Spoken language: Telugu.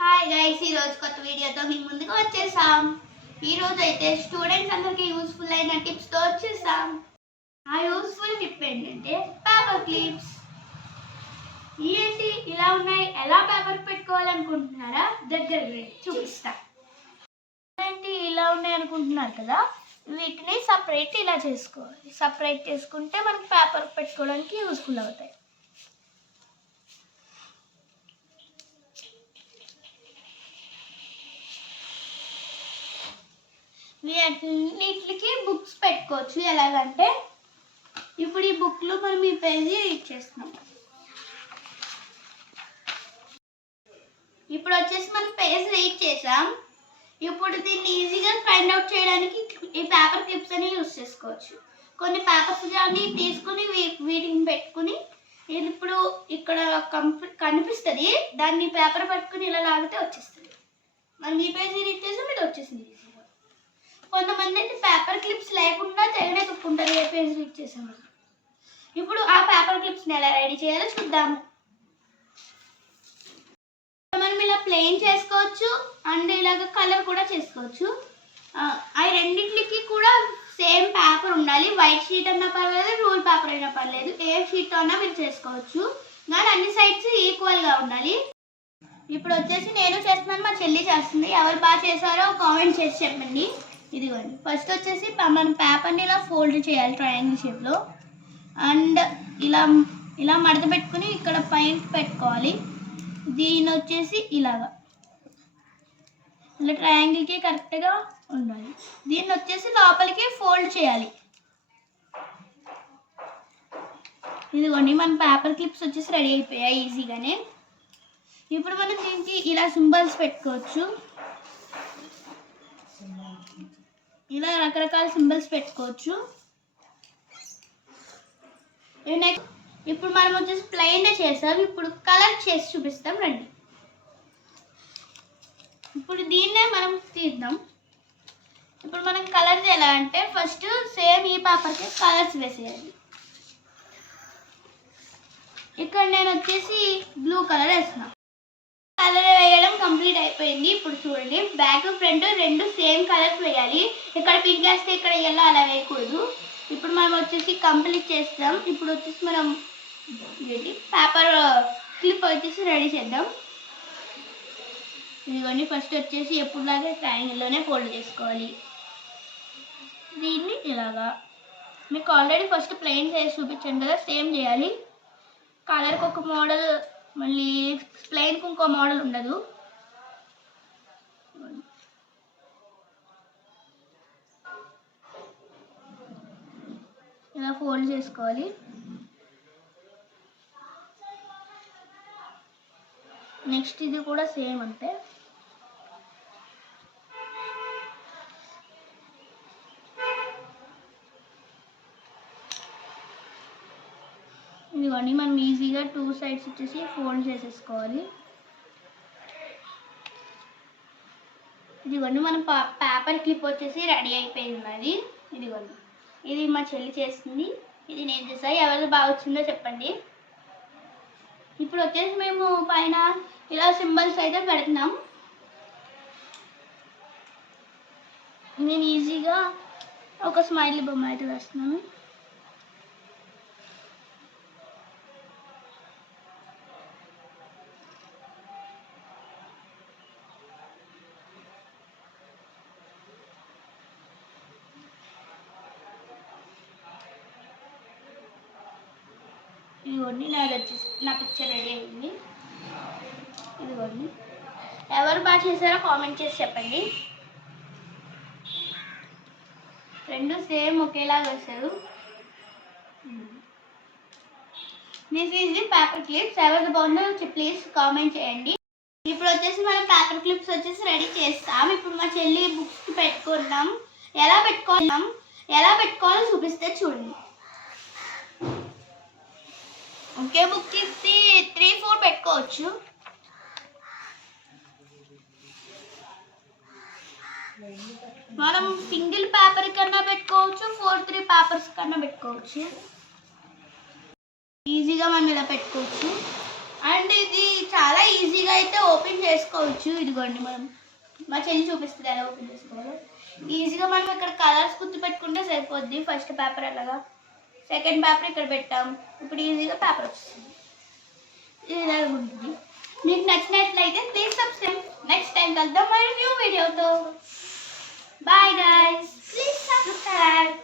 హాయ్ గైస్ ఈ రోజు కొత్త వీడియోతో మీ ముందుకు వచ్చేసాం. ఈ రోజు అయితే స్టూడెంట్స్ అందరికి యూస్ఫుల్ అయిన టిప్స్తో వచ్చేసాం. ఆ యూస్ఫుల్ టిప్ ఏంటంటే పేపర్ క్లిప్స్ ఏంటి ఇలా ఉన్నాయి ఎలా పేపర్ పెట్టుకోవాలనుకుంటున్నారా? దగ్గర చూపిస్తా. ఏంటి ఇలా ఉన్నాయి అనుకుంటున్నారు కదా? వీటిని సపరేట్ ఇలా చేసుకోవాలి. సపరేట్ చేసుకుంటే మనకి పేపర్ పెట్టుకోవడానికి యూస్ఫుల్ అవుతాయి. వీటికి బుక్స్ పెట్టుకోవచ్చు. ఎలాగంటే ఇప్పుడు ఈ బుక్లో మనం ఈ పేజీ రీడ్ చేస్తున్నాం. ఇప్పుడు వచ్చేసి మనం పేజ్ రీడ్ చేసాం. ఇప్పుడు దీన్ని ఈజీగా ఫైండ్ అవుట్ చేయడానికి ఈ పేపర్ క్లిప్స్ అని యూస్ చేసుకోవచ్చు. కొన్ని పేపర్స్ కానీ తీసుకుని వీటిని పెట్టుకుని ఇది ఇప్పుడు ఇక్కడ కంప్ కనిపిస్తుంది. దాన్ని పేపర్ పట్టుకుని ఇలా లాగితే వచ్చేస్తుంది. మనం ఈ పేజీ రీడ్ చేసాం ఇది వచ్చేసింది. ఈజీగా కొంతమంది అయితే పేపర్ క్లిప్స్ లేకుండా తెగనే తుక్కుంటారు ఏ పేజ్ రీడ్ చేసాము? ఇప్పుడు ఆ పేపర్ క్లిప్స్ని ఎలా రెడీ చేయాలో చూద్దాము. మనం ఇలా ప్లెయిన్ చేసుకోవచ్చు అండ్ ఇలాగ కలర్ కూడా చేసుకోవచ్చు. ఆ, రెండింటికి కూడా సేమ్ పేపర్ ఉండాలి. వైట్ షీట్ అన్నా పర్లేదు రూల్ పేపర్ అయినా పర్లేదు. ఏ షీట్ అన్నా మీరు చేసుకోవచ్చు. కానీ అన్ని సైడ్స్ ఈక్వల్గా ఉండాలి. ఇప్పుడు వచ్చేసి నేను చేస్తున్నాను మా చెల్లి చేస్తుంది. ఎవరు బాగా చేశారో కామెంట్ చేసి చెప్పండి. ఇదిగోండి. ఫస్ట్ వచ్చేసి మనం పేపర్ని ఇలా ఫోల్డ్ చేయాలి ట్రయాంగిల్ షేప్లో అండ్ ఇలా ఇలా మడత పెట్టుకుని ఇక్కడ పైన పెట్టుకోవాలి. దీని వచ్చేసి ఇలాగా. ఇలా ట్రయాంగిల్కి కరెక్ట్గా ఉండాలి. దీన్ని వచ్చేసి లోపలికి ఫోల్డ్ చేయాలి. ఇదిగోండి మన పేపర్ క్లిప్స్ వచ్చేసి రెడీ అయిపోయాయి ఈజీగానే ఇప్పుడు మనం దీనికి ఇలా సింబల్స్ పెట్టుకోవచ్చు. ఇలా రకరకాల సింబల్స్ పెట్టుకోవచ్చు. నెక్స్ట్ ఇప్పుడు మనం వచ్చేసి ప్లెయిన్ చేసాం ఇప్పుడు కలర్ చేసి చూపిస్తాం. రండి. ఇప్పుడు దీన్నే మనం తీద్దాం. ఇప్పుడు మనం కలర్స్ ఎలా అంటే ఫస్ట్ సేమ్ ఈ పేపర్కి కలర్స్ వేసేయాలి. ఇక్కడ నేను వచ్చేసి బ్లూ కలర్ వేస్తున్నాను కలర్ వేయడం కంప్లీట్ అయిపోయింది. ఇప్పుడు చూడండి. బ్యాక్ ఫ్రంట్ రెండు సేమ్ కలర్స్ వేయాలి. ఇక్కడ పింక్ వేస్తే ఇక్కడ ఎల్లో అలా వేయకూడదు. ఇప్పుడు మనం వచ్చేసి కంప్లీట్ చేస్తాం. ఇప్పుడు వచ్చేసి మనం ఏంటి? పేపర్ క్లిప్ వచ్చేసి రెడీ చేద్దాం. ఇదిగోండి. ఫస్ట్ వచ్చేసి ఎప్పుడులాగే ట్రయాంగిల్లోనే ఫోల్డ్ చేసుకోవాలి. దీన్ని ఇలాగా. మీకు ఆల్రెడీ ఫస్ట్ ప్లెయిన్ చేసి చూపించాను కదా. సేమ్ చేయాలి. కలర్కి ఒక మోడల్ మళ్ళీ ప్లెయిన్కి ఇంకో మోడల్ ఉండదు. ఇలా ఫోల్డ్ చేసుకోవాలి. నెక్స్ట్ ఇది కూడా సేమ్ అంతే. ఇదిగోండి మనం ఈజీగా టూ సైడ్స్ వచ్చేసి ఫోల్డ్ చేసేసుకోవాలి. ఇదిగోండి మన పేపర్ క్లిప్ వచ్చేసి రెడీ అయిపోయింది అది ఇదిగోండి ఇది మా చెల్లి చేస్తుంది ఇది నేను చేసా. ఎవరిది బాగా వచ్చిందో చెప్పండి. ఇప్పుడు వచ్చేసి మేము పైన ఇలా సింబల్స్ అయితే పెడుతున్నాం. నేను ఈజీగా ఒక స్మైలీ బొమ్మ అయితే వేస్తున్నాను. ఇదిగోండి నాది వచ్చేసి నా పిక్చర్ రెడీ అయింది. ఇదిగోండి. ఎవరు బాగా చేశారో కామెంట్ చేసి చెప్పండి. రెండు సేమ్ ఒకేలాగా వేశారు. This is the paper clips ఎవరిది బాగుందో ప్లీజ్ కామెంట్ చేయండి. ఇప్పుడు వచ్చేసి మనం పేపర్ క్లిప్స్ వచ్చేసి రెడీ చేస్తాం. ఇప్పుడు మా చెల్లి బుక్స్కి పెట్టుకున్నాం ఎలా పెట్టుకున్నాం ఎలా పెట్టుకోవాలో చూపిస్తే చూడండి. ఒకే బుక్కి త్రీ ఫోర్ పెట్టుకోవచ్చు. మనం సింగిల్ పేపర్ కన్నా పెట్టుకోవచ్చు ఫోర్ త్రీ పేపర్స్ కన్నా పెట్టుకోవచ్చు. ఈజీగా మనం ఇలా పెట్టుకోవచ్చు. అండ్ ఇది చాలా ఈజీగా అయితే ఓపెన్ చేసుకోవచ్చు. ఇదిగోండి మనం మా చెల్లి చూపిస్తుంది ఎలా ఓపెన్ చేసుకోవాలో. ఈజీగా మనం ఇక్కడ కలర్స్ గుర్తు పెట్టుకుంటే సరిపోద్ది. ఫస్ట్ పేపర్ అలాగా. సెకండ్ పేపర్ ఇక్కడ పెట్టాం ఇప్పుడు ఈజీగా పేపర్ వస్తుంది ఇలా ఉంటుంది మీకు నచ్చినట్లయితే ప్లీజ్ సబ్స్క్రైబ్ నెక్స్ట్ టైం కలుద్దాం మరి న్యూ వీడియోతో బాయ్ గైస్ ప్లీజ్ సబ్స్క్రైబ్